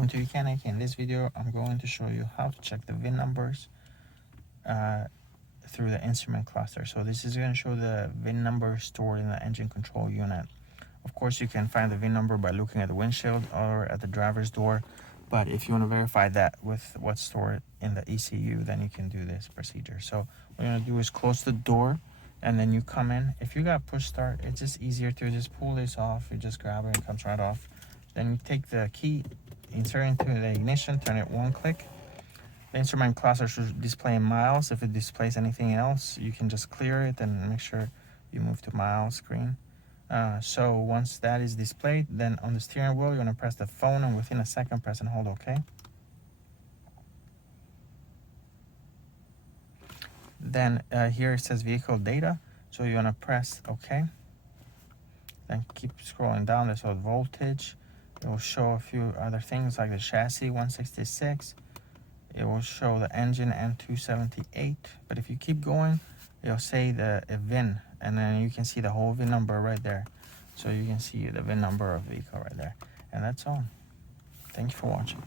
Welcome to YOUCANIC. In this video, I'm going to show you how to check the VIN numbers through the instrument cluster. So this is going to show the VIN number stored in the engine control unit. Of course, you can find the VIN number by looking at the windshield or at the driver's door. But if you want to verify that with what's stored in the ECU, then you can do this procedure. So what you're going to do is close the door and then you come in. If you got push start, it's just easier to just pull this off. You just grab it, it comes right off. Then you take the key, insert it into the ignition, turn it one click. The instrument cluster should display in miles. If it displays anything else, you can just clear it and make sure you move to miles screen. So once that is displayed, then on the steering wheel, you're going to press the phone, and within a second, press and hold OK. Then here it says vehicle data, so you're going to press OK. Then keep scrolling down. There's a voltage. It will show a few other things like the chassis 166. It will show the engine M278. But if you keep going, it'll say the VIN, and then you can see the whole VIN number right there. So you can see the VIN number of the vehicle right there. And that's all. Thank you for watching.